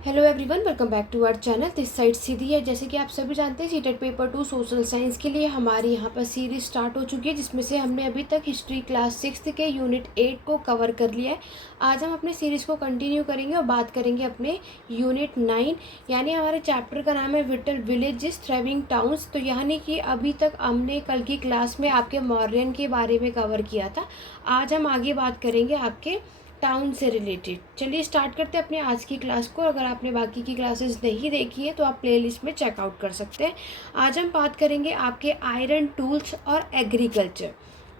Hello everyone, welcome back to our channel. This side सीधी है। जैसे कि आप सभी जानते हैं, सीटेट पेपर 2 सोशल साइंस के लिए हमारी यहाँ पर सीरीज स्टार्ट हो चुकी है, जिसमें से हमने अभी तक हिस्ट्री क्लास 6 के यूनिट 8 को कवर कर लिया है। आज हम अपने सीरीज़ को कंटिन्यू करेंगे और बात करेंगे अपने यूनिट 9, यानी हमारे चैप्टर का नाम है विटल विलेजेस थ्राइविंग टाउन्स। तो यानी कि अभी तक हमने कल की क्लास में आपके मौर्यन के बारे में कवर किया था। आज हम आगे बात करेंगे आपके टाउन से रिलेटेड। चलिए स्टार्ट करते हैं अपने आज की क्लास को। अगर आपने बाकी की क्लासेस नहीं देखी है तो आप प्लेलिस्ट में चेकआउट कर सकते हैं। आज हम बात करेंगे आपके आयरन टूल्स और एग्रीकल्चर।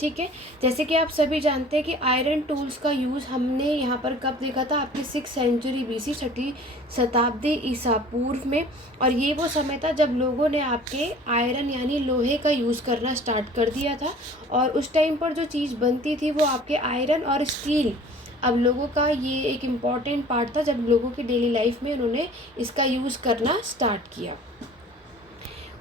ठीक है, जैसे कि आप सभी जानते हैं कि आयरन टूल्स का यूज़ हमने यहाँ पर कब देखा था, आपकी 6 सेंचुरी BC, 6वीं शताब्दी ईसा पूर्व में। और ये वो समय था जब लोगों ने आपके आयरन यानी लोहे का यूज़ करना स्टार्ट कर दिया था। और उस टाइम पर जो चीज़ बनती थी वो आपके आयरन और स्टील। अब लोगों का ये एक इम्पॉर्टेंट पार्ट था जब लोगों की डेली लाइफ में उन्होंने इसका यूज़ करना स्टार्ट किया।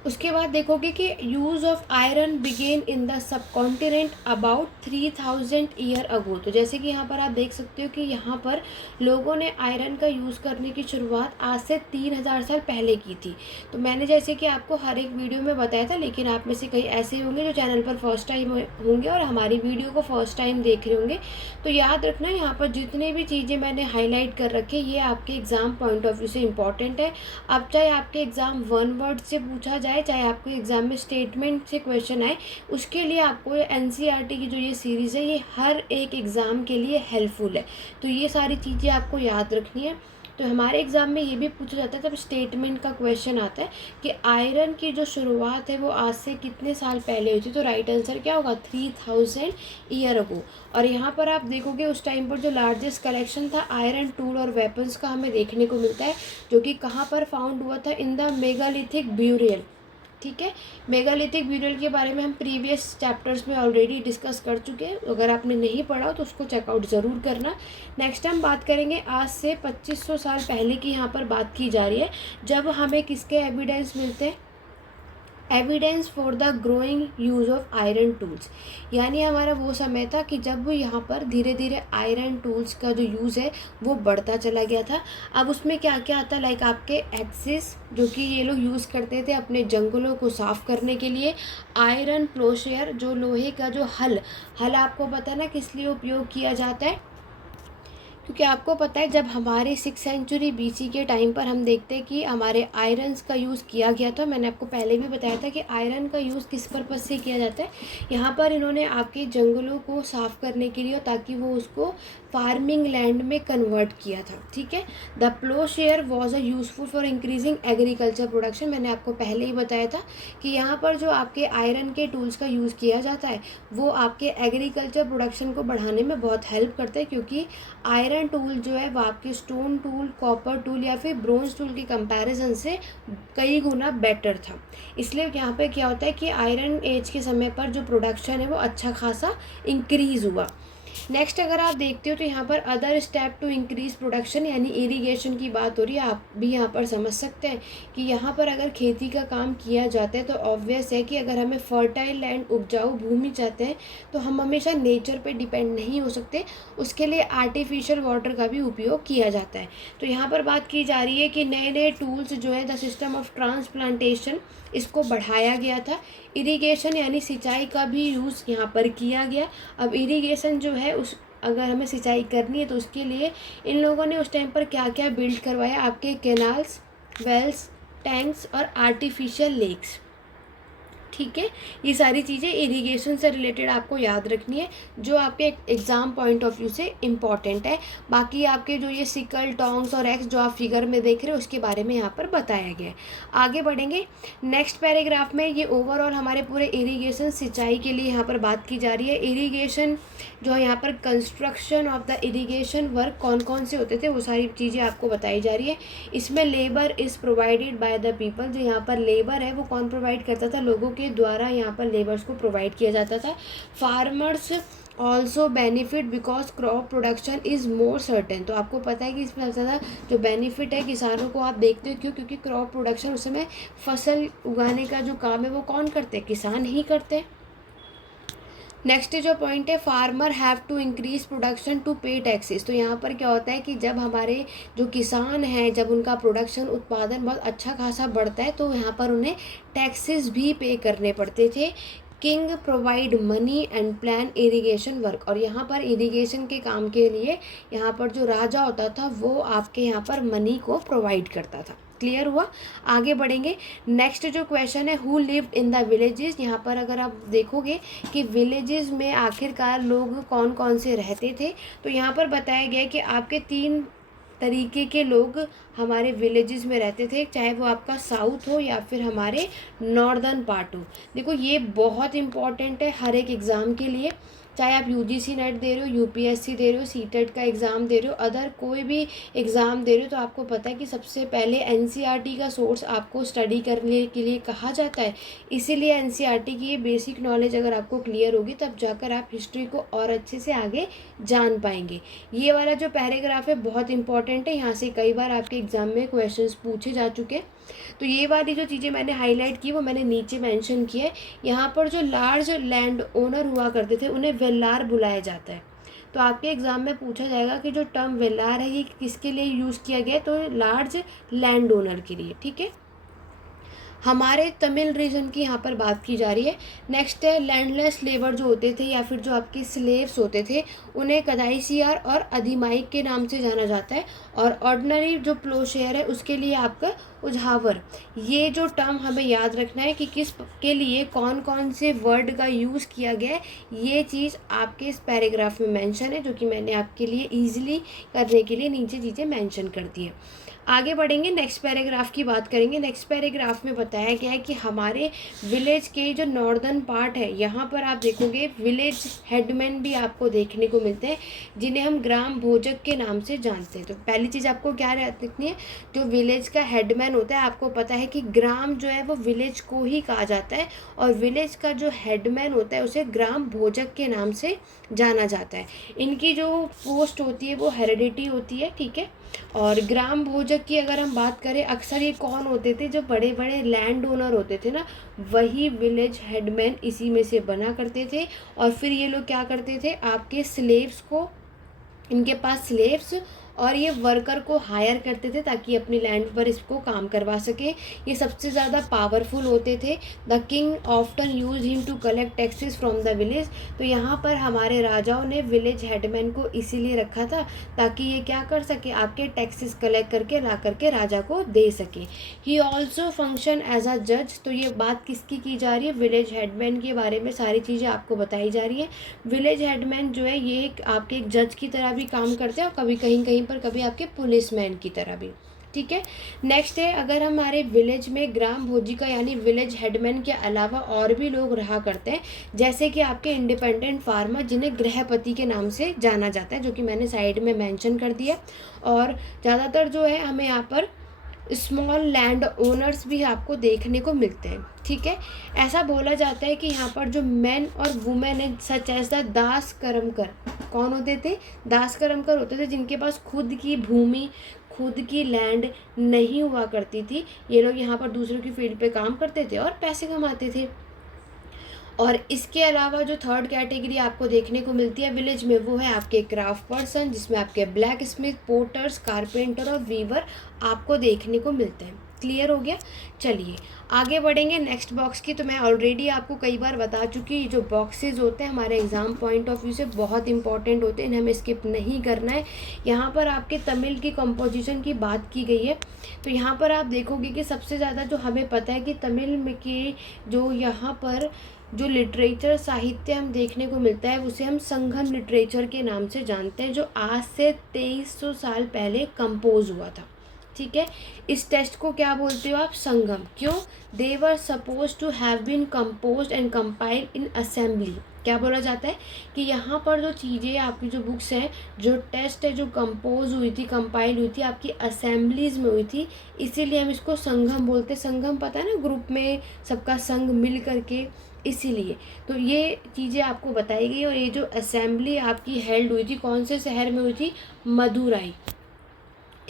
उसके बाद देखोगे कि use of iron began in the subcontinent about 3000 year ago. तो जैसे कि यहाँ पर आप देख सकते हो कि यहाँ पर लोगों ने आयरन का यूज़ करने की शुरुआत आज से 3000 साल पहले की थी। तो मैंने जैसे कि आपको हर एक वीडियो में बताया था, लेकिन आप में से कई ऐसे होंगे जो चैनल पर फर्स्ट टाइम होंगे और हमारी वीडियो को फर्स्ट टाइम देख रहे होंगे। तो याद रखना, यहाँ पर जितने भी चीज़ें मैंने हाईलाइट कर रखी ये आपके एग्ज़ाम पॉइंट ऑफ व्यू से इम्पॉर्टेंट है। अब चाहे आपके एग्ज़ाम 1 वर्ड से पूछा जाए, चाहे आपको एग्जाम में स्टेटमेंट से क्वेश्चन आए, उसके लिए आपको NCERT की जो ये सीरीज़ है ये हर एक एग्ज़ाम के लिए हेल्पफुल है। तो ये सारी चीज़ें आपको याद रखनी है। तो हमारे एग्ज़ाम में ये भी पूछा जाता है, तब स्टेटमेंट का क्वेश्चन आता है कि आयरन की जो शुरुआत है वो आज से कितने साल पहले हुई थी। तो राइट आंसर क्या होगा, 3000 ईयर अगो। और यहाँ पर आप देखोगे उस टाइम पर जो लार्जेस्ट कलेक्शन था आयरन टूल और वेपन्स का हमें देखने को मिलता है, जो कि कहाँ पर फाउंड हुआ था, इन द मेगालिथिक ब्यूरियल। ठीक है, मेगालिथिक ब्यूरियल के बारे में हम प्रीवियस चैप्टर्स में ऑलरेडी डिस्कस कर चुके हैं। अगर आपने नहीं पढ़ा तो उसको चेकआउट ज़रूर करना। नेक्स्ट हम बात करेंगे आज से 2500 साल पहले की। यहाँ पर बात की जा रही है जब हमें किसके एविडेंस मिलते हैं, evidence for the growing use of iron tools. यानी हमारा वो समय था कि जब यहाँ पर धीरे धीरे आयरन टूल्स का जो यूज़ है वो बढ़ता चला गया था। अब उसमें क्या क्या आता है, लाइक आपके एक्सिस जो कि ये लोग यूज़ करते थे अपने जंगलों को साफ़ करने के लिए। आयरन प्लोशेयर जो लोहे का जो हल आपको पता है ना किस लिए उपयोग किया जाता है, क्योंकि आपको पता है जब हमारे 6 सेंचुरी BC के टाइम पर हम देखते हैं कि हमारे आयरन्स का यूज़ किया गया था। मैंने आपको पहले भी बताया था कि आयरन का यूज़ किस पर्पज़ से किया जाता है। यहाँ पर इन्होंने आपके जंगलों को साफ़ करने के लिए, ताकि वो उसको फार्मिंग लैंड में कन्वर्ट किया था। ठीक है, the ploughshare was a useful for increasing agriculture production. मैंने आपको पहले ही बताया था कि यहाँ पर जो आपके आयरन के टूल्स का यूज़ किया जाता है वो आपके एग्रीकल्चर प्रोडक्शन को बढ़ाने में बहुत हेल्प करता है, क्योंकि आयरन टूल जो है वो आपके स्टोन टूल, कॉपर टूल या फिर ब्रोंज टूल के कंपैरिजन से कई गुना बेटर था। इसलिए यहाँ पे क्या होता है कि आयरन एज के समय पर जो प्रोडक्शन है वो अच्छा खासा इंक्रीज़ हुआ। नेक्स्ट अगर आप देखते हो तो यहाँ पर other step to increase production यानी इरिगेशन की बात हो रही है। आप भी यहाँ पर समझ सकते हैं कि यहाँ पर अगर खेती का काम किया जाता है तो ऑब्वियस है कि अगर हमें फर्टाइल लैंड, उपजाऊ भूमि चाहते हैं तो हम हमेशा नेचर पे डिपेंड नहीं हो सकते। उसके लिए आर्टिफिशियल वाटर का भी उपयोग किया जाता है। तो यहाँ पर बात की जा रही है कि नए नए टूल्स जो है द सिस्टम ऑफ ट्रांसप्लांटेशन, इसको बढ़ाया गया था। इरिगेशन यानी सिंचाई का भी यूज़ यहाँ पर किया गया। अब इरिगेशन जो है उस अगर हमें सिंचाई करनी है तो उसके लिए इन लोगों ने उस टाइम पर क्या क्या बिल्ड करवाया, आपके कैनाल्स, वेल्स, टैंक्स और आर्टिफिशियल लेक्स। ठीक है, ये सारी चीज़ें इरिगेशन से रिलेटेड आपको याद रखनी है, जो आपके एग्ज़ाम पॉइंट ऑफ व्यू से इम्पॉर्टेंट है। बाकी आपके जो ये सिकल, टोंग्स और एक्स जो आप फिगर में देख रहे हो उसके बारे में यहाँ पर बताया गया है। आगे बढ़ेंगे नेक्स्ट पैराग्राफ में। ये ओवरऑल हमारे पूरे इरिगेशन, सिंचाई के लिए यहाँ पर बात की जा रही है। इरिगेशन जो है यहाँ पर construction of the irrigation work कौन कौन से होते थे वो सारी चीज़ें आपको बताई जा रही है। इसमें labour is provided by the people. जो यहाँ पर लेबर है वो कौन प्रोवाइड करता था, लोगों के द्वारा यहाँ पर लेबर्स को प्रोवाइड किया जाता था। Farmers also benefit because crop production is more certain. तो आपको पता है कि इसमें सबसे ज़्यादा जो बेनिफिट है किसानों को, आप देखते हो क्यों, क्योंकि क्रॉप प्रोडक्शन उस समय फसल उगाने का जो काम है वो कौन करते हैं, किसान ही करते हैं। नेक्स्ट जो पॉइंट है, farmer have to increase production to pay taxes. तो यहाँ पर क्या होता है कि जब हमारे जो किसान हैं, जब उनका प्रोडक्शन उत्पादन बहुत अच्छा खासा बढ़ता है तो यहाँ पर उन्हें टैक्सेस भी पे करने पड़ते थे। King provide money and plan irrigation work. और यहाँ पर इरिगेशन के काम के लिए यहाँ पर जो राजा होता था वो आपके यहाँ पर मनी को प्रोवाइड करता था। क्लियर हुआ? आगे बढ़ेंगे। नेक्स्ट जो क्वेश्चन है, who lived in the villages. यहाँ पर अगर आप देखोगे कि विलेजेस में आखिरकार लोग कौन कौन से रहते थे, तो यहाँ पर बताया गया है कि आपके 3 तरीके के लोग हमारे विलेजेस में रहते थे, चाहे वो आपका साउथ हो या फिर हमारे नॉर्दर्न पार्ट हो। देखो ये बहुत इंपॉर्टेंट है हर एक एग्ज़ाम के लिए, चाहे आप यूजीसी नेट दे रहे हो, यूपीएससी दे रहे हो, सीटेट का एग्ज़ाम दे रहे हो, अदर कोई भी एग्ज़ाम दे रहे हो, तो आपको पता है कि सबसे पहले एनसीईआरटी का सोर्स आपको स्टडी करने के लिए कहा जाता है। इसीलिए एनसीईआरटी की ये बेसिक नॉलेज अगर आपको क्लियर होगी तब जाकर आप हिस्ट्री को और अच्छे से आगे जान पाएंगे। ये वाला जो पैराग्राफ है बहुत इंपॉर्टेंट है, यहाँ से कई बार आपके एग्ज़ाम में क्वेश्चंस पूछे जा चुके हैं। तो ये वाली जो चीज़ें मैंने हाईलाइट की वो मैंने नीचे मेंशन की है। यहाँ पर जो लार्ज लैंड ओनर हुआ करते थे उन्हें वेलार बुलाया जाता है। तो आपके एग्ज़ाम में पूछा जाएगा कि जो टर्म वेलार है ये किसके लिए यूज़ किया गया है, तो लार्ज लैंड ओनर के लिए। ठीक है, हमारे तमिल रीजन की यहाँ पर बात की जा रही है। नेक्स्ट है, लैंडलेस लेबर जो होते थे या फिर जो आपके स्लेव्स होते थे उन्हें कदाइसियार और अधिमाइक के नाम से जाना जाता है। और ऑर्डिनरी जो प्लोशेयर है उसके लिए आपका उझावर। ये जो टर्म हमें याद रखना है कि किस के लिए कौन कौन से वर्ड का यूज़ किया गया है, ये चीज़ आपके इस पैराग्राफ में मेंशन है, जो कि मैंने आपके लिए ईजिली करने के लिए नीचे चीज़ें मेंशन कर दी है। आगे बढ़ेंगे, नेक्स्ट पैराग्राफ की बात करेंगे। नेक्स्ट पैराग्राफ में बताया गया है कि हमारे विलेज के जो नॉर्दर्न पार्ट है यहाँ पर आप देखोगे विलेज हेडमैन भी आपको देखने को मिलते हैं, जिन्हें हम ग्राम भोजक के नाम से जानते हैं। तो पहली चीज़ आपको क्या रखनी है, जो विलेज का हेडमैन होता है, आपको पता है कि ग्राम जो है वो विलेज को ही कहा जाता है, और विलेज का जो हेडमैन होता है उसे ग्राम भोजक के नाम से जाना जाता है। इनकी जो पोस्ट होती है वो हेरिडिटी होती है। ठीक है, और ग्राम भोजक की अगर हम बात करें, अक्सर ये कौन होते थे, जो बड़े बड़े लैंड ओनर होते थे ना, वही विलेज हेडमैन इसी में से बना करते थे। और फिर ये लोग क्या करते थे, आपके स्लेव्स को, इनके पास स्लेव्स और ये वर्कर को हायर करते थे ताकि अपनी लैंड पर इसको काम करवा सके। ये सबसे ज़्यादा पावरफुल होते थे। The king often use him to collect taxes from the village. तो यहाँ पर हमारे राजाओं ने विलेज हेडमैन को इसीलिए रखा था ताकि ये क्या कर सके, आपके टैक्सेस कलेक्ट करके ला करके राजा को दे सके। He also function as a जज। तो ये बात किसकी की जा रही है, विलेज हेडमैन के बारे में सारी चीज़ें आपको बताई जा रही है। विलेज हेडमैन जो है ये आपके एक जज की तरह भी काम करते हैं, और कभी कहीं कहीं पर कभी आपके पुलिसमैन की तरह भी। ठीक है, नेक्स्ट है, अगर हमारे विलेज में ग्राम भोजिका यानी विलेज हेडमैन के अलावा और भी लोग रहा करते हैं, जैसे कि आपके इंडिपेंडेंट फार्मर जिन्हें गृहपति के नाम से जाना जाता है, जो कि मैंने साइड में मेंशन कर दिया। और ज़्यादातर जो है हमें यहाँ पर स्मॉल लैंड ओनर्स भी आपको देखने को मिलते हैं। ठीक है, ऐसा बोला जाता है कि यहाँ पर जो मैन और वुमेन है, सच एज द दास कर्मकर, कौन होते थे, दास कर्मकर होते थे, जिनके पास खुद की भूमि, खुद की लैंड नहीं हुआ करती थी। ये लोग यहाँ पर दूसरों की फील्ड पे काम करते थे और पैसे कमाते थे। और इसके अलावा जो थर्ड कैटेगरी आपको देखने को मिलती है विलेज में, वो है आपके क्राफ्ट पर्सन, जिसमें आपके ब्लैक स्मिथ, पोर्टर्स, कारपेंटर और वीवर आपको देखने को मिलते हैं। क्लियर हो गया? चलिए आगे बढ़ेंगे नेक्स्ट बॉक्स की। तो मैं ऑलरेडी आपको कई बार बता चुकी, ये जो बॉक्सेस होते हैं हमारे एग्ज़ाम पॉइंट ऑफ व्यू से बहुत इंपॉर्टेंट होते हैं, इन्हें हमें स्किप नहीं करना है। यहाँ पर आपके तमिल की कंपोजिशन की बात की गई है। तो यहाँ पर आप देखोगे कि सबसे ज़्यादा जो हमें पता है कि तमिल में के जो यहाँ पर जो लिटरेचर साहित्य हम देखने को मिलता है उसे हम संगम लिटरेचर के नाम से जानते हैं, जो आज से 2300 साल पहले कंपोज हुआ था। ठीक है, इस टेस्ट को क्या बोलते हो आप, संगम। क्यों, they were suppose to have been compose and compiled in assembly. क्या बोला जाता है कि यहाँ पर जो चीज़ें आपकी जो बुक्स हैं, जो टेस्ट है, जो कंपोज हुई थी, कंपाइल हुई थी, आपकी असेंबलीज में हुई थी, इसीलिए हम इसको संगम बोलते हैं। संगम पता है ना, ग्रुप में सबका संग मिल करके, इसीलिए तो ये चीज़ें आपको बताई गई। और ये जो असेंबली आपकी हेल्ड हुई थी कौन से शहर में हुई थी, मदुराई।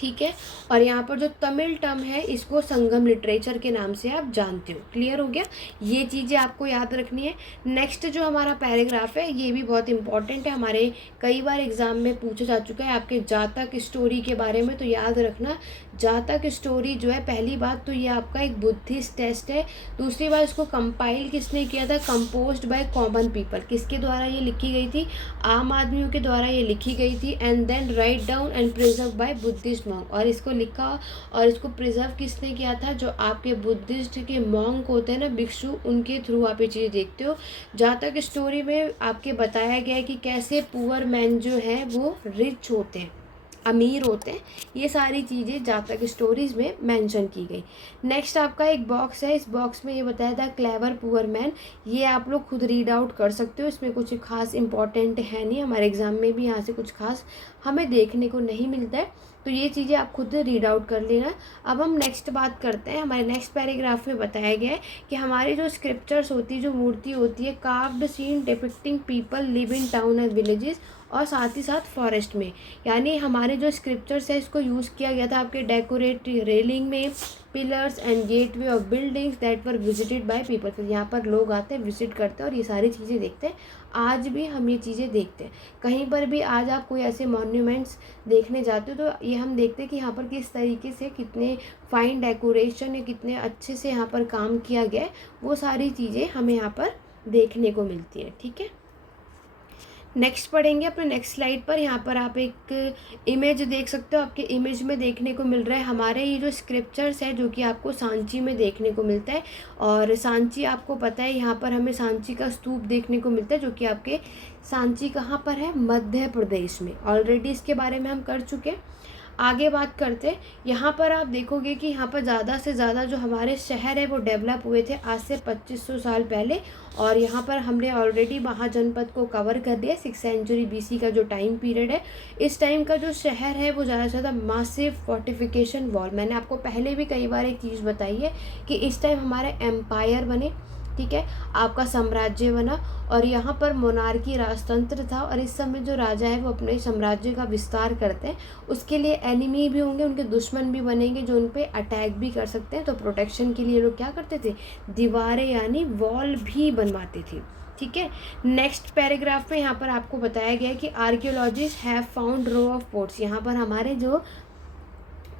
ठीक है। और यहाँ पर जो तमिल टर्म है इसको संगम लिटरेचर के नाम से आप जानते हो। क्लियर हो गया, ये चीज़ें आपको याद रखनी है। नेक्स्ट जो हमारा पैराग्राफ है ये भी बहुत इंपॉर्टेंट है, हमारे कई बार एग्जाम में पूछा जा चुका है आपके जातक स्टोरी के बारे में, तो याद रखना जातक स्टोरी जो है, पहली बात तो ये आपका एक बुद्धिस्ट टेस्ट है। दूसरी बात, इसको कंपाइल किसने किया था, कंपोज्ड बाय कॉमन पीपल, किसके द्वारा ये लिखी गई थी, आम आदमियों के द्वारा ये लिखी गई थी। And then write down and preserve by Buddhist monk, और इसको लिखा और इसको प्रिजर्व किसने किया था, जो आपके बुद्धिस्ट के मॉन्क होते हैं ना, भिक्षु, उनके थ्रू आप ये चीज़ें देखते हो। जातक स्टोरी में आपके बताया गया है कि कैसे पुअर मैन जो है वो रिच होते हैं, अमीर होते हैं, ये सारी चीज़ें जातक स्टोरीज़ में मेंशन की गई। नेक्स्ट आपका एक बॉक्स है, इस बॉक्स में ये बताया था क्लेवर पुअर मैन, ये आप लोग खुद रीड आउट कर सकते हो, इसमें कुछ खास इंपॉर्टेंट है नहीं, हमारे एग्ज़ाम में भी यहाँ से कुछ खास हमें देखने को नहीं मिलता है, तो ये चीज़ें आप खुद रीड आउट कर लेना। अब हम नेक्स्ट बात करते हैं, हमारे नेक्स्ट पैराग्राफ में बताया गया है कि हमारी जो स्क्रिप्चर्स होती है, जो मूर्ति होती है, carved scene depicting people live in town and villages, और साथ ही साथ फॉरेस्ट में, यानी हमारे जो स्क्रिप्चर्स है इसको यूज़ किया गया था आपके डेकोरेट रेलिंग में, pillars and gateway of buildings that were visited by people, फिर यहाँ पर लोग आते हैं, विजिट करते हैं और ये सारी चीज़ें देखते हैं। आज भी हम ये चीज़ें देखते हैं, कहीं पर भी आज आप कोई ऐसे मॉन्यूमेंट्स देखने जाते हो तो ये हम देखते हैं कि यहाँ पर किस तरीके से कितने फाइन डेकोरेशन या कितने अच्छे से यहाँ पर काम किया गया है, वो सारी चीज़ें हमें यहाँ पर देखने को मिलती है। ठीक है, नेक्स्ट पढ़ेंगे अपने नेक्स्ट स्लाइड पर। यहाँ पर आप एक इमेज देख सकते हो, आपके इमेज में देखने को मिल रहा है हमारे ये जो स्क्रिप्चर्स है जो कि आपको सांची में देखने को मिलता है। और सांची आपको पता है, यहाँ पर हमें सांची का स्तूप देखने को मिलता है, जो कि आपके सांची कहाँ पर है, मध्य प्रदेश में। ऑलरेडी इसके बारे में हम कर चुके हैं। आगे बात करते हैं, यहाँ पर आप देखोगे कि यहाँ पर ज़्यादा से ज़्यादा जो हमारे शहर है वो डेवलप हुए थे आज से 2500 साल पहले, और यहाँ पर हमने ऑलरेडी महाजनपद को कवर कर दिया। 6th सेंचुरी BC का जो टाइम पीरियड है, इस टाइम का जो शहर है वो ज़्यादा से ज़्यादा मासिव फोर्टिफिकेशन वॉल, मैंने आपको पहले भी कई बार एक चीज़ बताई है कि इस टाइम हमारे एम्पायर बने, ठीक है, आपका साम्राज्य बना, और यहाँ पर मोनार्की राजतंत्र था, और इस समय जो राजा है वो अपने साम्राज्य का विस्तार करते हैं, उसके लिए एनिमी भी होंगे, उनके दुश्मन भी बनेंगे जो उन पे अटैक भी कर सकते हैं, तो प्रोटेक्शन के लिए लोग क्या करते थे, दीवारें यानी वॉल भी बनवाते थे। ठीक है, नेक्स्ट पैराग्राफ में यहाँ पर आपको बताया गया है कि archaeologist have found row of ports, यहाँ पर हमारे जो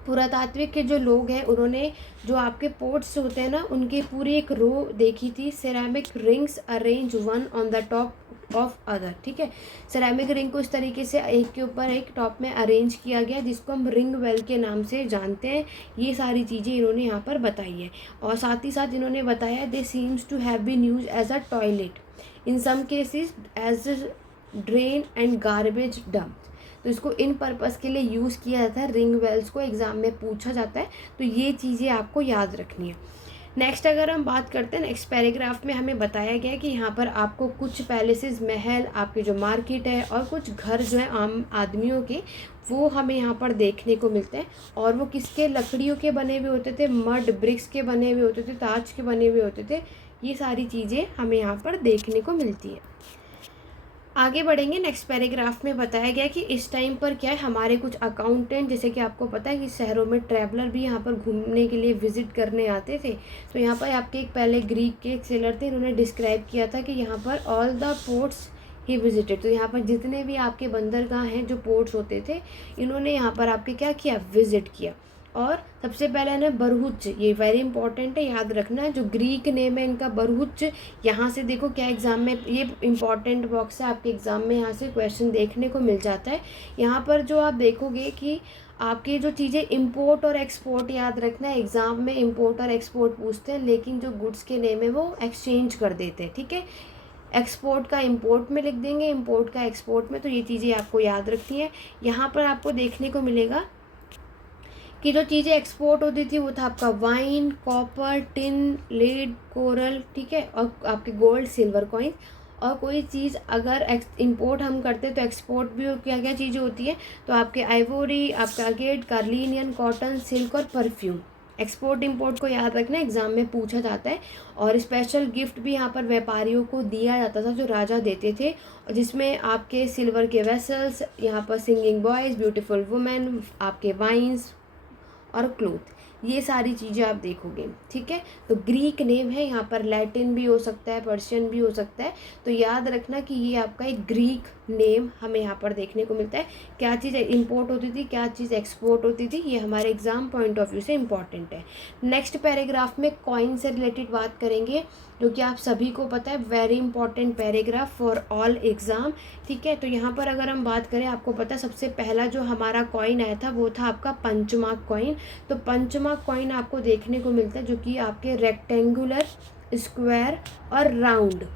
पुरातात्विक के जो लोग हैं उन्होंने जो आपके पोर्ट्स होते हैं ना, उनकी पूरी एक रो देखी थी, ceramic rings arrange one on the top of other. ठीक है, सेरामिक रिंग को इस तरीके से एक के ऊपर एक टॉप में अरेंज किया गया, जिसको हम रिंग वेल के नाम से जानते हैं। ये सारी चीज़ें इन्होंने यहाँ पर बताई है, और साथ ही साथ इन्होंने बताया they seems to have been use as a toilet, in some cases as drain and garbage dump, तो इसको इन पर्पस के लिए यूज़ किया जाता है। रिंग वेल्स को एग्ज़ाम में पूछा जाता है, तो ये चीज़ें आपको याद रखनी है। नेक्स्ट अगर हम बात करते हैं, नेक्स्ट पैराग्राफ में हमें बताया गया है कि यहाँ पर आपको कुछ पैलेसेस, महल, आपके जो मार्केट है, और कुछ घर जो है आम आदमियों के, वो हमें यहाँ पर देखने को मिलते हैं, और वो किसके, लकड़ियों के बने हुए होते थे, मड ब्रिक्स के बने हुए होते थे, ताज के बने हुए होते थे। ये सारी चीज़ें हमें यहाँ पर देखने को मिलती है। आगे बढ़ेंगे, नेक्स्ट पैराग्राफ में बताया गया कि इस टाइम पर क्या है, हमारे कुछ अकाउंटेंट, जैसे कि आपको पता है कि शहरों में ट्रैवलर भी यहाँ पर घूमने के लिए विजिट करने आते थे, तो यहाँ पर आपके एक पहले ग्रीक के एक सेलर थे, इन्होंने डिस्क्राइब किया था कि यहाँ पर all the ports he visited, तो यहाँ पर जितने भी आपके बंदरगाह हैं, जो पोर्ट्स होते थे, इन्होंने यहाँ पर आपके क्या किया, विजिट किया। और सबसे पहले ना बरहुच, ये वेरी इंपॉर्टेंट है, याद रखना है, जो ग्रीक नेम है इनका बरहुच। यहाँ से देखो क्या एग्जाम में, ये इंपॉर्टेंट बॉक्स है आपके एग्जाम में, यहाँ से क्वेश्चन देखने को मिल जाता है। यहाँ पर जो आप देखोगे कि आपकी जो चीज़ें इंपोर्ट और एक्सपोर्ट, याद रखना है, एग्ज़ाम में इंपोर्ट और एक्सपोर्ट पूछते हैं, लेकिन जो गुड्स के नेम है वो एक्सचेंज कर देते हैं। ठीक है, एक्सपोर्ट का इंपोर्ट में लिख देंगे, इंपोर्ट का एक्सपोर्ट में, तो ये चीज़ें आपको याद रखनी है। यहाँ पर आपको देखने को मिलेगा कि जो चीज़ें एक्सपोर्ट होती थी वो था आपका wine, copper, tin, lead, coral, ठीक है, और आपके गोल्ड, सिल्वर कॉइन। और कोई चीज़ अगर इंपोर्ट हम करते हैं तो एक्सपोर्ट भी क्या क्या चीज़ें होती है, तो आपके आइवोरी, आपका अगेट, कार्लिनियन, कॉटन, सिल्क और परफ्यूम, एक्सपोर्ट इंपोर्ट को याद रखना, एग्जाम में पूछा जाता है। और स्पेशल गिफ्ट भी यहाँ पर व्यापारियों को दिया जाता था जो राजा देते थे, जिसमें आपके सिल्वर के वेसल्स, यहाँ पर सिंगिंग बॉयज़, ब्यूटीफुल वुमेन, आपके वाइन्स और क्लोथ, ये सारी चीज़ें आप देखोगे। ठीक है, तो ग्रीक नेम है, यहाँ पर लैटिन भी हो सकता है, पर्शियन भी हो सकता है। तो याद रखना कि ये आपका एक ग्रीक नेम हमें यहाँ पर देखने को मिलता है। क्या चीज़ इंपोर्ट होती थी, क्या चीज़ एक्सपोर्ट होती थी, ये हमारे एग्जाम पॉइंट ऑफ व्यू से इंपॉर्टेंट है। नेक्स्ट पैराग्राफ में कॉइन से रिलेटेड बात करेंगे, जो कि आप सभी को पता है, very important paragraph for all exam. ठीक है, तो यहाँ पर अगर हम बात करें, आपको पता है सबसे पहला जो हमारा कॉइन आया था वो था आपका पंचमार्क कॉइन। तो पंचमार्क कॉइन आपको देखने को मिलता है जो कि आपके रेक्टेंगुलर, स्क्वायर और राउंड,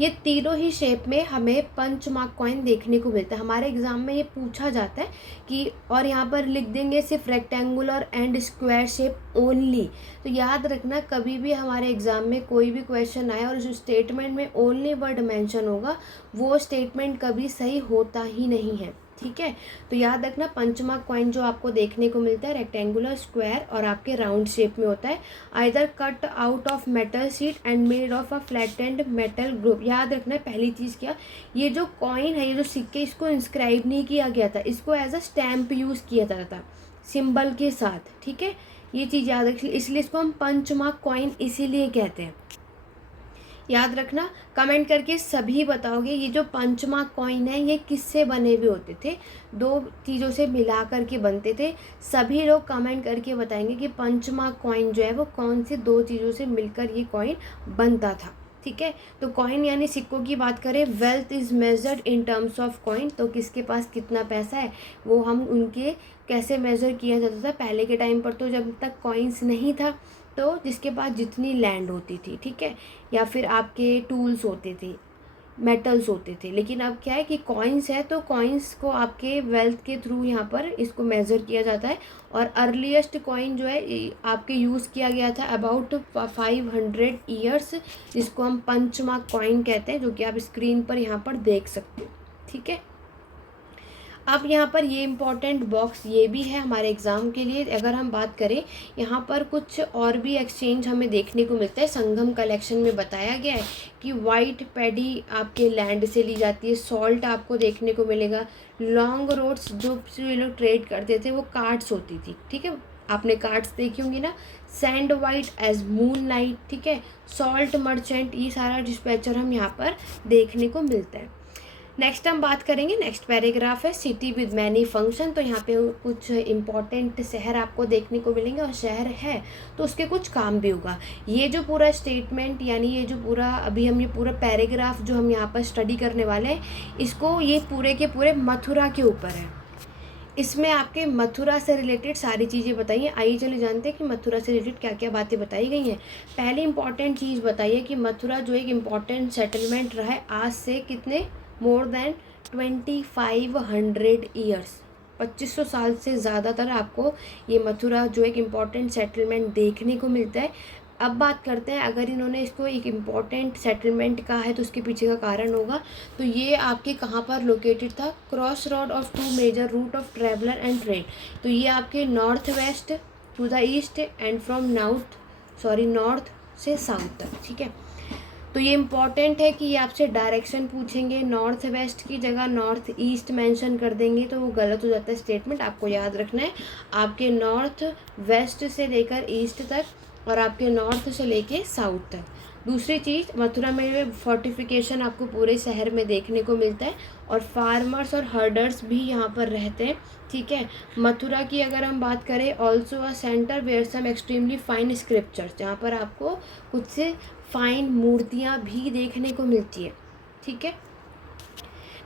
ये तीनों ही शेप में हमें पंचमार्क कॉइन देखने को मिलता है। हमारे एग्जाम में ये पूछा जाता है कि, और यहाँ पर लिख देंगे सिर्फ rectangular and square shape only. तो याद रखना, कभी भी हमारे एग्जाम में कोई भी क्वेश्चन आए और उस स्टेटमेंट में ओनली वर्ड मेंशन होगा, वो स्टेटमेंट कभी सही होता ही नहीं है। ठीक है, तो याद रखना पंचमार्क कॉइन जो आपको देखने को मिलता है रेक्टेंगुलर, स्क्वायर और आपके राउंड शेप में होता है। Either cut out of metal sheet and made of a flattened metal group. याद रखना पहली चीज़ क्या, ये जो कॉइन है, ये जो सिक्के, इसको इंस्क्राइब नहीं किया गया था, इसको एज अ स्टैम्प यूज़ किया जाता था सिंबल के साथ। ठीक है, ये चीज़ याद रखिए, इसलिए इसको हम पंचमार्क कॉइन इसीलिए कहते हैं। याद रखना, कमेंट करके सभी बताओगे ये जो पंचमार्क कॉइन है ये किससे बने हुए होते थे। दो चीज़ों से मिला करके बनते थे। सभी लोग कमेंट करके बताएंगे कि पंचमार्क कॉइन जो है वो कौन सी दो चीज़ों से मिलकर ये कॉइन बनता था। ठीक है, तो कॉइन यानी सिक्कों की बात करें, wealth is measured in terms of coin. तो किसके पास कितना पैसा है वो हम उनके कैसे मेज़र किया जाता था पहले के टाइम पर, तो जब तक कॉइन्स नहीं था तो जिसके पास जितनी लैंड होती थी, ठीक है, या फिर आपके टूल्स होते थे, मेटल्स होते थे। लेकिन अब क्या है कि कॉइन्स है, तो कॉइन्स को आपके वेल्थ के थ्रू यहाँ पर इसको मेज़र किया जाता है। और अर्लीस्ट कॉइन जो है आपके यूज़ किया गया था अबाउट 500 ईयर्स, जिसको हम पंचमार्क कॉइन कहते हैं, जो कि आप स्क्रीन पर यहाँ पर देख सकते हो। ठीक है, अब यहाँ पर ये इम्पॉर्टेंट बॉक्स ये भी है हमारे एग्ज़ाम के लिए। अगर हम बात करें, यहाँ पर कुछ और भी एक्सचेंज हमें देखने को मिलता है। संगम कलेक्शन में बताया गया है कि वाइट पैडी आपके लैंड से ली जाती है, सॉल्ट आपको देखने को मिलेगा, लॉन्ग रोड्स जो ये लोग ट्रेड करते थे वो कार्ड्स होती थी। ठीक है, आपने कार्ड्स देखी होंगी ना, sand white as moon light. ठीक है, सॉल्ट मर्चेंट, ये सारा डिस्पैचर हम यहाँ पर देखने को मिलता है। नेक्स्ट हम बात करेंगे, नेक्स्ट पैराग्राफ है सिटी विद मैनी फंक्शन। तो यहाँ पे कुछ इंपॉर्टेंट शहर आपको देखने को मिलेंगे, और शहर है तो उसके कुछ काम भी होगा। ये जो पूरा स्टेटमेंट यानी ये जो पूरा अभी हम ये पूरा पैराग्राफ जो हम यहाँ पर स्टडी करने वाले हैं, इसको ये पूरे के पूरे मथुरा के ऊपर है। इसमें आपके मथुरा से रिलेटेड सारी चीज़ें बताइए। आइए चलिए जानते हैं कि मथुरा से रिलेटेड क्या क्या बातें बताई गई हैं। पहली इंपॉर्टेंट चीज़ बताइए कि मथुरा जो एक इम्पॉर्टेंट सेटलमेंट रहा है आज से कितने मोर देन 2500 ईयर्स, 2500 साल से ज़्यादातर आपको ये मथुरा जो एक इम्पॉर्टेंट सेटलमेंट देखने को मिलता है। अब बात करते हैं, अगर इन्होंने इसको एक इम्पॉर्टेंट सेटलमेंट कहा है तो उसके पीछे का कारण होगा। तो ये आपके कहाँ पर लोकेटेड था, cross road of two major route of traveller and trade. तो ये आपके north west to the east and from north से साउथ तक। ठीक है, तो ये इम्पॉर्टेंट है कि ये आपसे डायरेक्शन पूछेंगे, नॉर्थ वेस्ट की जगह नॉर्थ ईस्ट मेंशन कर देंगे तो वो गलत हो जाता है स्टेटमेंट। आपको याद रखना है आपके नॉर्थ वेस्ट से लेकर ईस्ट तक और आपके नॉर्थ से लेके साउथ तक। दूसरी चीज़, मथुरा में फोर्टिफिकेशन आपको पूरे शहर में देखने को मिलता है और फार्मर्स और हर्डर्स भी यहाँ पर रहते हैं। ठीक है, मथुरा की अगर हम बात करें, also a centre where some extremely fine scriptures, जहाँ पर आपको कुछ से फाइन मूर्तियाँ भी देखने को मिलती है। ठीक है,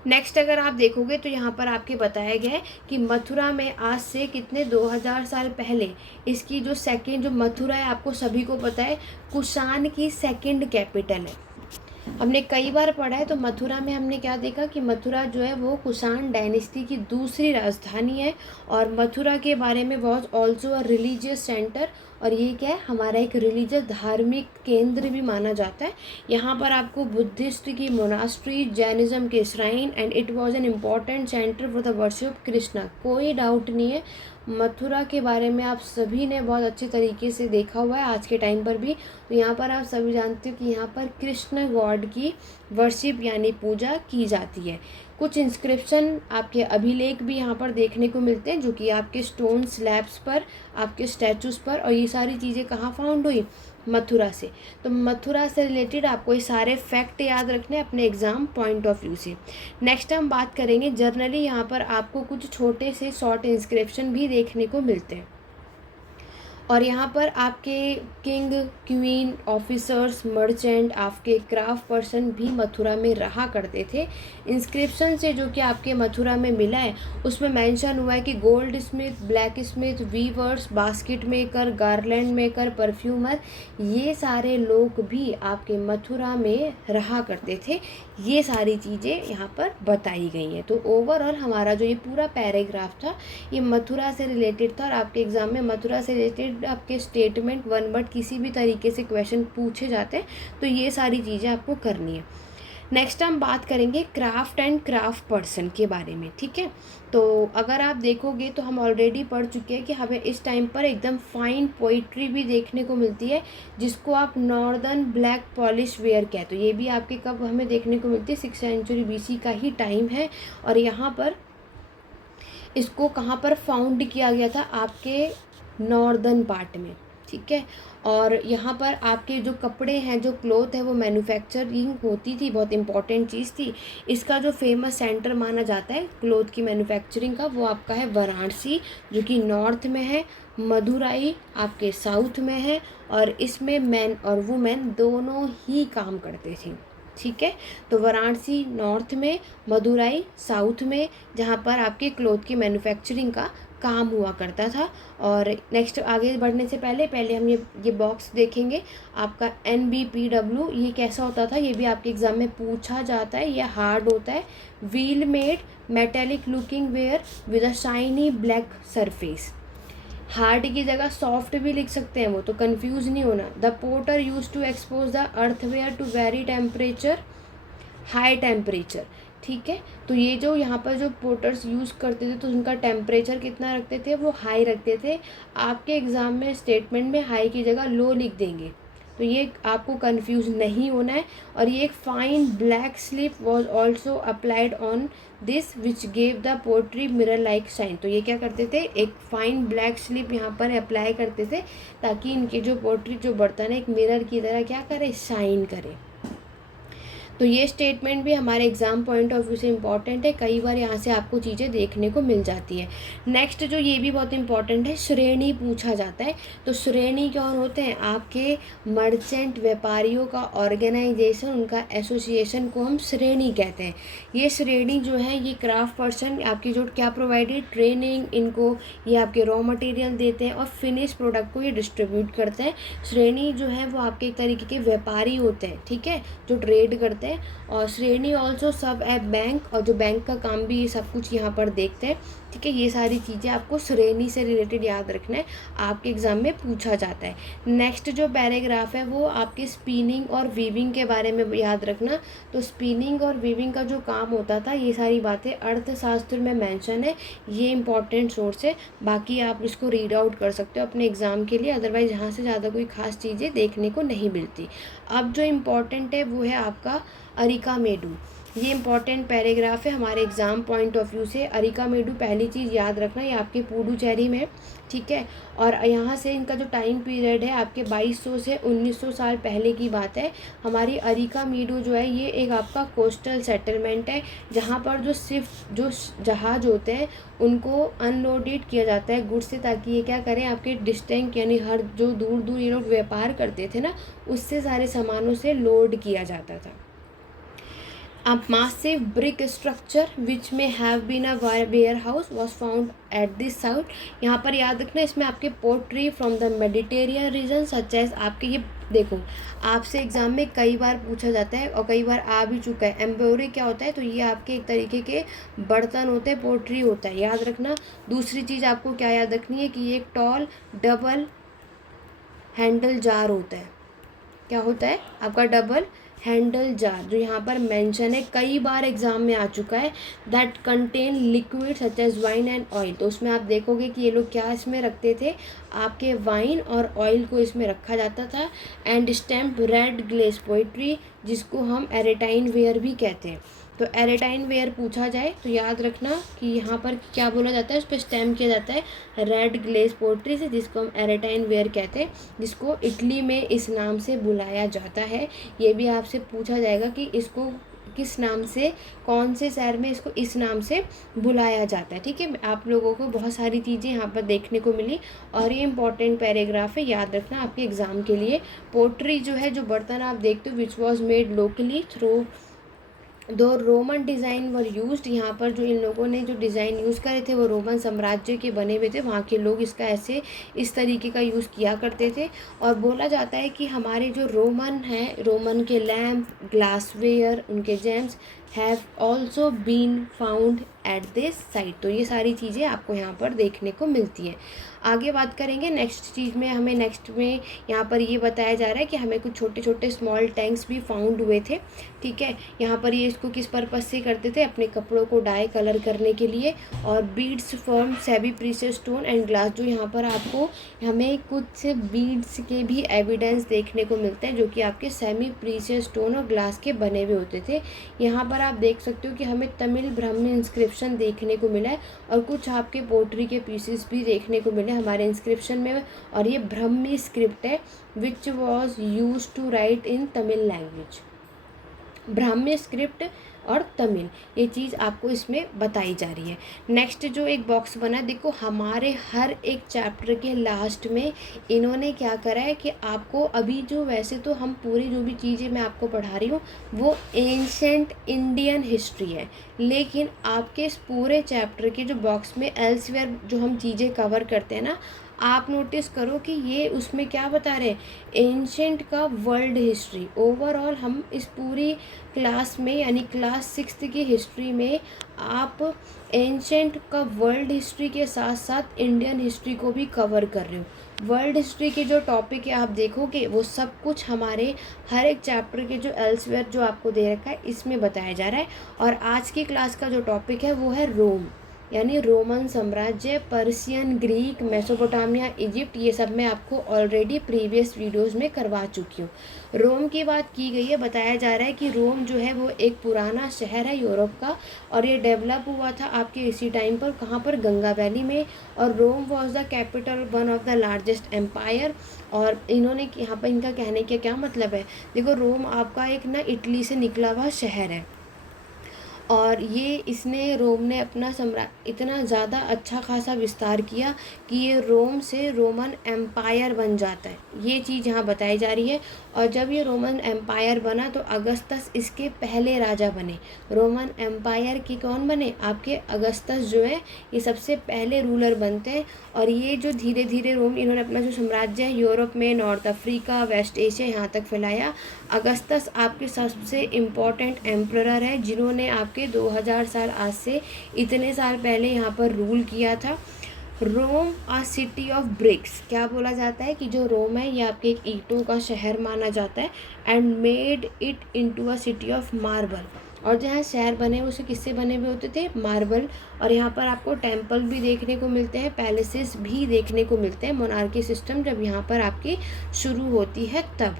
नेक्स्ट अगर आप देखोगे तो यहाँ पर आपके बताया गया है कि मथुरा में आज से कितने 2000 साल पहले इसकी जो सेकंड जो मथुरा है, आपको सभी को पता है कुषाण की सेकंड कैपिटल है। हमने कई बार पढ़ा है। तो मथुरा में हमने क्या देखा कि मथुरा जो है वो कुषाण डायनेस्टी की दूसरी राजधानी है और मथुरा के बारे में was also a religious centre, और ये क्या है हमारा एक रिलीजियस धार्मिक केंद्र भी माना जाता है। यहाँ पर आपको बुद्धिस्ट की मोनास्ट्री, जैनिज़्म के shrine and it was an important centre for the worship of Krishna. कोई डाउट नहीं है, मथुरा के बारे में आप सभी ने बहुत अच्छे तरीके से देखा हुआ है आज के टाइम पर भी। तो यहाँ पर आप सभी जानते हो कि यहाँ पर कृष्ण गॉड की वर्शिप यानी पूजा की जाती है। कुछ इंस्क्रिप्शन आपके अभिलेख भी यहाँ पर देखने को मिलते हैं, जो कि आपके स्टोन स्लैब्स पर, आपके स्टैचूज़ पर, और ये सारी चीज़ें कहाँ फाउंड हुई, मथुरा से। तो मथुरा से रिलेटेड आपको ये सारे फैक्ट याद रखने हैं अपने एग्ज़ाम पॉइंट ऑफ व्यू से। नेक्स्ट हम बात करेंगे जनरली यहाँ पर आपको कुछ छोटे से शॉर्ट इंस्क्रिप्शन भी देखने को मिलते हैं, और यहाँ पर आपके किंग, क्वीन, ऑफिसर्स, मर्चेंट, आपके क्राफ्ट पर्सन भी मथुरा में रहा करते थे। इंस्क्रिप्शन से जो कि आपके मथुरा में मिला है उसमें मेंशन हुआ है कि goldsmith, blacksmith, weavers, basket maker, garland maker, perfumer, ये सारे लोग भी आपके मथुरा में रहा करते थे। ये सारी चीज़ें यहाँ पर बताई गई हैं। तो ओवरऑल हमारा जो ये पूरा पैराग्राफ था ये मथुरा से रिलेटेड था, और आपके एग्ज़ाम में मथुरा से रिलेटेड आपके स्टेटमेंट वन वर्ड किसी भी तरीके से क्वेश्चन पूछे जाते हैं तो ये सारी चीज़ें आपको करनी है। नेक्स्ट हम बात करेंगे क्राफ्ट एंड क्राफ्ट पर्सन के बारे में, ठीक है। तो अगर आप देखोगे तो हम ऑलरेडी पढ़ चुके हैं कि हमें इस टाइम पर एकदम फाइन पोइट्री भी देखने को मिलती है, जिसको आप नॉर्दर्न ब्लैक पॉलिश वेयर कहते हो। ये भी आपके कब हमें देखने को मिलती है, 6th सेंचुरी BC का ही टाइम है, और यहाँ पर इसको कहाँ पर फाउंड किया गया था, आपके नॉर्दर्न पार्ट में, ठीक है। और यहाँ पर आपके जो कपड़े हैं, जो क्लोथ है, वो मैन्युफैक्चरिंग होती थी, बहुत इंपॉर्टेंट चीज़ थी। इसका जो फेमस सेंटर माना जाता है क्लोथ की मैन्युफैक्चरिंग का, वो आपका है वाराणसी, जो कि नॉर्थ में है, मदुराई आपके साउथ में है, और इसमें मैन और वुमेन दोनों ही काम करते थे, ठीक है। तो वाराणसी नॉर्थ में, मदुराई साउथ में, जहाँ पर आपके क्लोथ की मैन्युफैक्चरिंग का काम हुआ करता था। और नेक्स्ट आगे बढ़ने से पहले हम ये बॉक्स देखेंगे, आपका NBPW ये कैसा होता था, ये भी आपके एग्ज़ाम में पूछा जाता है। ये हार्ड होता है, wheel made metallic looking ware with a shiny black surface. Hard की जगह सॉफ्ट भी लिख सकते हैं वो, तो कंफ्यूज नहीं होना। The potter use to expose the earthware to very temperature, high temperature, ठीक है। तो ये जो यहाँ पर जो पोर्टर्स यूज़ करते थे तो उनका टेम्परेचर कितना रखते थे, वो हाई रखते थे। आपके एग्ज़ाम में स्टेटमेंट में हाई की जगह लो लिख देंगे, तो ये आपको कंफ्यूज नहीं होना है। और ये एक fine black slip was also applied on this which gave the pottery mirror like shine. तो ये क्या करते थे, एक फाइन ब्लैक स्लिप यहाँ पर अप्लाई करते थे ताकि इनके जो पोट्री, जो बर्तन है, एक मिरर की तरह क्या करे, शाइन करे। तो ये स्टेटमेंट भी हमारे एग्ज़ाम पॉइंट ऑफ व्यू से इम्पॉर्टेंट है, कई बार यहाँ से आपको चीज़ें देखने को मिल जाती है। नेक्स्ट जो ये भी बहुत इंपॉर्टेंट है, श्रेणी पूछा जाता है। तो श्रेणी कौन होते हैं, आपके मर्चेंट व्यापारियों का ऑर्गेनाइजेशन, उनका एसोसिएशन को हम श्रेणी कहते हैं। ये श्रेणी जो है ये क्राफ्ट पर्सन आपकी जो क्या प्रोवाइडेड ट्रेनिंग, इनको ये आपके रॉ मटेरियल देते हैं और फिनिश प्रोडक्ट को ये डिस्ट्रीब्यूट करते हैं। श्रेणी जो है वो आपके एक तरीके के व्यापारी होते हैं, ठीक है, जो ट्रेड करते हैं। और श्रेणी ऑल्सो सब ए बैंक, और जो बैंक का काम भी ये सब कुछ यहाँ पर देखते हैं, ठीक है। ये सारी चीज़ें आपको श्रेणी से रिलेटेड याद रखना है, आपके एग्ज़ाम में पूछा जाता है। नेक्स्ट जो पैराग्राफ है वो आपके स्पिनिंग और वीविंग के बारे में याद रखना। तो स्पिनिंग और वीविंग का जो काम होता था, ये सारी बातें अर्थशास्त्र में मेंशन है, ये इंपॉर्टेंट सोर्स है। बाकी आप इसको रीड आउट कर सकते हो अपने एग्ज़ाम के लिए, अदरवाइज़ यहाँ से ज़्यादा कोई खास चीज़ें देखने को नहीं मिलती। अब जो इम्पॉर्टेंट है वो है आपका अरिकामेडु। ये इंपॉर्टेंट पैराग्राफ है हमारे एग्ज़ाम पॉइंट ऑफ व्यू से। अरिकामेडु पहली चीज़ याद रखना, ये आपके पुडुचेरी में, ठीक है। और यहाँ से इनका जो टाइम पीरियड है आपके 2200 से 1900 साल पहले की बात है। हमारी अरिकामेडु जो है ये एक आपका कोस्टल सेटलमेंट है, जहाँ पर जो जहाज़ होते हैं उनको अनलोडेड किया जाता है गुड्स से, ताकि ये क्या करें, आपके डिस्टेंस यानी हर जो दूर दूर ये लोग व्यापार करते थे ना, उससे सारे सामानों से लोड किया जाता था। A massive brick structure which may have been a warehouse was found at this site। यहाँ पर याद रखना, इसमें आपके pottery from the Mediterranean region such as, आपके ये देखो आपसे एग्जाम में कई बार पूछा जाता है और कई बार आ भी चुका है। एम्ब्रॉयडरी क्या होता है, तो ये आपके एक तरीके के बर्तन होते हैं, पोट्री होता है, याद रखना। दूसरी चीज़ आपको क्या याद रखनी है कि ये एक टॉल डबल हैंडल जार होता है। क्या होता है आपका, डबल हैंडल जार जो यहाँ पर मेंशन है, कई बार एग्जाम में आ चुका है, that contain liquid such as wine and oil. तो उसमें आप देखोगे कि ये लोग क्या इसमें रखते थे, आपके वाइन और ऑयल को इसमें रखा जाता था। And stamp red glace poetry, जिसको हम एरेटाइन वेयर भी कहते हैं। तो एरेटाइन वेयर पूछा जाए तो याद रखना कि यहाँ पर क्या बोला जाता है, उस पर स्टैम्प किया जाता है रेड ग्लेस पोइट्री से, जिसको हम एरेटाइन वेयर कहते हैं, जिसको इटली में इस नाम से बुलाया जाता है। ये भी आपसे पूछा जाएगा कि इसको किस नाम से, कौन से शहर में इसको इस नाम से बुलाया जाता है। ठीक है, आप लोगों को बहुत सारी चीज़ें यहाँ पर देखने को मिली और ये इंपॉर्टेंट पैराग्राफ है, याद रखना आपके एग्ज़ाम के लिए। पोट्री जो है, जो बर्तन आप देखते हो, which was made locally through दो रोमन डिज़ाइन वर यूज्ड। यहाँ पर जो इन लोगों ने जो डिज़ाइन यूज़ करे थे वो रोमन साम्राज्य के बने हुए थे, वहाँ के लोग इसका ऐसे इस तरीके का यूज़ किया करते थे। और बोला जाता है कि हमारे जो रोमन हैं, रोमन के लैम्प, ग्लासवेयर, उनके gems have also been found at this site. तो ये सारी चीज़ें आपको यहाँ पर देखने को मिलती हैं। आगे बात करेंगे नेक्स्ट चीज़ में, हमें नेक्स्ट में यहाँ पर ये बताया जा रहा है कि हमें कुछ छोटे छोटे स्मॉल टैंक्स भी फाउंड हुए थे। ठीक है, यहाँ पर ये इसको किस पर्पज़ से करते थे, अपने कपड़ों को डाई कलर करने के लिए। और beads from semi precious stone and glass, जो यहाँ पर आपको हमें कुछ बीड्स के भी एविडेंस देखने को मिलते हैं जो कि आपके सेमी प्रीशियस स्टोन और ग्लास के बने हुए होते थे। यहाँ पर आप देख सकते हो कि हमें तमिल ब्राह्मी इंस्क्रिप्शन देखने को मिला है और कुछ आपके पोट्री के पीसेस भी देखने को मिले हमारे इंस्क्रिप्शन में। और ये ब्राह्मी स्क्रिप्ट है which was use to write in Tamil language. Brahmi script और तमिल, ये चीज़ आपको इसमें बताई जा रही है। नेक्स्ट जो एक बॉक्स बना है, देखो हमारे हर एक चैप्टर के लास्ट में इन्होंने क्या करा है कि आपको अभी जो, वैसे तो हम पूरी जो भी चीज़ें मैं आपको पढ़ा रही हूँ वो एंशेंट इंडियन हिस्ट्री है, लेकिन आपके इस पूरे चैप्टर के जो बॉक्स में एल्सवेयर जो हम चीज़ें कवर करते हैं ना, आप नोटिस करो कि ये उसमें क्या बता रहे हैं, एंशेंट का वर्ल्ड हिस्ट्री। ओवरऑल हम इस पूरी क्लास में, यानी क्लास 6 की हिस्ट्री में आप एंशेंट का वर्ल्ड हिस्ट्री के साथ साथ इंडियन हिस्ट्री को भी कवर कर रहे हो। वर्ल्ड हिस्ट्री के जो टॉपिक है आप देखोगे वो सब कुछ हमारे हर एक चैप्टर के जो एल्सवेयर जो आपको दे रखा है इसमें बताया जा रहा है। और आज की क्लास का जो टॉपिक है वो है रोम, यानी रोमन साम्राज्य, पर्शियन, ग्रीक, मेसोपोटामिया, इजिप्ट, ये सब मैं आपको ऑलरेडी प्रीवियस वीडियोस में करवा चुकी हूँ। रोम की बात की गई है, बताया जा रहा है कि रोम जो है वो एक पुराना शहर है यूरोप का, और ये डेवलप हुआ था आपके इसी टाइम पर, कहाँ पर, गंगा वैली में। और Rome was the capital, one of the largest empire. और इन्होंने यहाँ पर, इनका कहने का क्या मतलब है, देखो रोम आपका एक ना इटली से निकला हुआ शहर है, और ये इसने, रोम ने अपना इतना ज़्यादा अच्छा खासा विस्तार किया कि ये रोम से रोमन एम्पायर बन जाता है, ये चीज़ यहाँ बताई जा रही है। और जब ये रोमन एम्पायर बना तो अगस्तस इसके पहले राजा बने। रोमन एम्पायर के कौन बने, आपके अगस्तस जो है ये सबसे पहले रूलर बनते हैं। और ये जो धीरे धीरे रोम, इन्होंने अपना जो साम्राज्य है यूरोप में, नॉर्थ अफ्रीका, वेस्ट एशिया, यहाँ तक फैलाया। अगस्तस आपके सबसे इम्पोर्टेंट एम्परर है जिन्होंने आपके 2000 साल आज से इतने साल पहले यहाँ पर रूल किया था। रोम आ सिटी ऑफ ब्रिक्स, क्या बोला जाता है कि जो रोम है ये आपके एक ईंटों का शहर माना जाता है। And made it into a city of marble, और जहाँ शहर बने उसे किससे बने हुए होते थे, मार्बल। और यहाँ पर आपको टेम्पल भी देखने को मिलते हैं, पैलेसेस भी देखने को मिलते हैं। मोनार्की सिस्टम जब यहाँ पर आपकी शुरू होती है तब।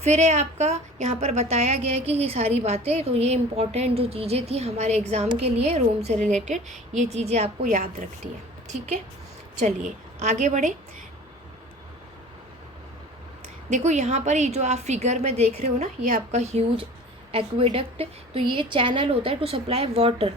फिर है आपका यहाँ पर बताया गया है कि ये सारी बातें, तो ये इम्पॉर्टेंट जो चीज़ें थी हमारे एग्ज़ाम के लिए रोम से रिलेटेड, ये चीज़ें आपको याद रखनी है। ठीक है, चलिए आगे बढ़े। देखो यहाँ पर ये जो आप फिगर में देख रहे हो ना, ये आपका ह्यूज एक्वेडक्ट, तो ये चैनल होता है to supply water,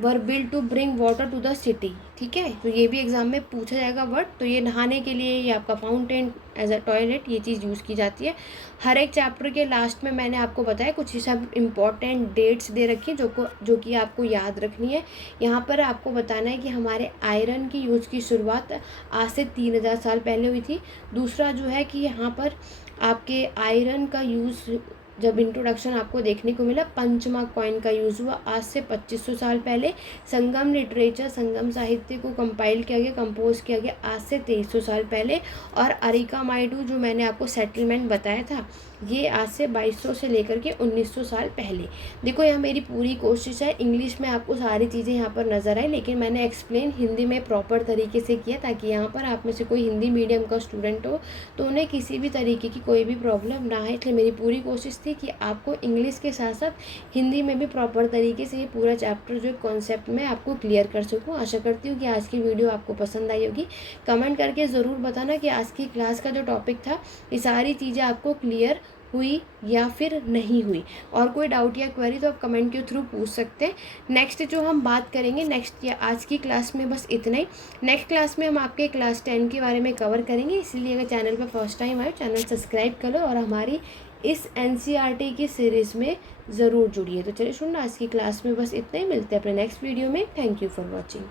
were build to bring water to the city. ठीक है, तो ये भी एग्जाम में पूछा जाएगा वर्ड। तो ये नहाने के लिए, ये आपका फाउंटेन एज अ टॉयलेट, ये चीज़ यूज़ की जाती है। हर एक चैप्टर के लास्ट में मैंने आपको बताया कुछ ही सब इम्पॉर्टेंट डेट्स दे रखी है जो कि आपको याद रखनी है। यहाँ पर आपको बताना है कि हमारे आयरन की यूज़ की शुरुआत आज से 3000 साल पहले हुई थी। दूसरा जो है कि यहाँ पर आपके आयरन का यूज़ जब इंट्रोडक्शन आपको देखने को मिला, पंचमार्क कॉइन का यूज़ हुआ आज से 2500 साल पहले। संगम लिटरेचर, संगम साहित्य को कंपाइल किया गया, कंपोज किया गया आज से 2300 साल पहले। और अरिका माइडू जो मैंने आपको सेटलमेंट बताया था, ये आज से 2200 से लेकर के 1900 साल पहले। देखो यहाँ मेरी पूरी कोशिश है इंग्लिश में आपको सारी चीज़ें यहाँ पर नज़र आए, लेकिन मैंने एक्सप्लेन हिंदी में प्रॉपर तरीके से किया, ताकि यहाँ पर आप में से कोई हिंदी मीडियम का स्टूडेंट हो तो उन्हें किसी भी तरीके की कोई भी प्रॉब्लम ना आए। इसलिए मेरी पूरी कोशिश थी कि आपको इंग्लिश के साथ साथ हिंदी में भी प्रॉपर तरीके से ये पूरा चैप्टर जो कॉन्सेप्ट में आपको क्लियर कर सकूँ। आशा करती हूँ कि आज की वीडियो आपको पसंद आई होगी। कमेंट करके ज़रूर बताना कि आज की क्लास का जो टॉपिक था, ये सारी चीज़ें आपको क्लियर हुई या फिर नहीं हुई। और कोई डाउट या क्वेरी तो आप कमेंट के थ्रू पूछ सकते हैं। नेक्स्ट जो हम बात करेंगे, नेक्स्ट या आज की क्लास में बस इतना ही। नेक्स्ट क्लास में हम आपके क्लास 10 के बारे में कवर करेंगे, इसलिए अगर चैनल पर फर्स्ट टाइम आए चैनल सब्सक्राइब कर लो और हमारी इस NCERT की सीरीज़ में ज़रूर जुड़िए। तो चलिए सुनना, आज की क्लास में बस इतना ही। मिलते हैं अपने नेक्स्ट वीडियो में। Thank you for watching.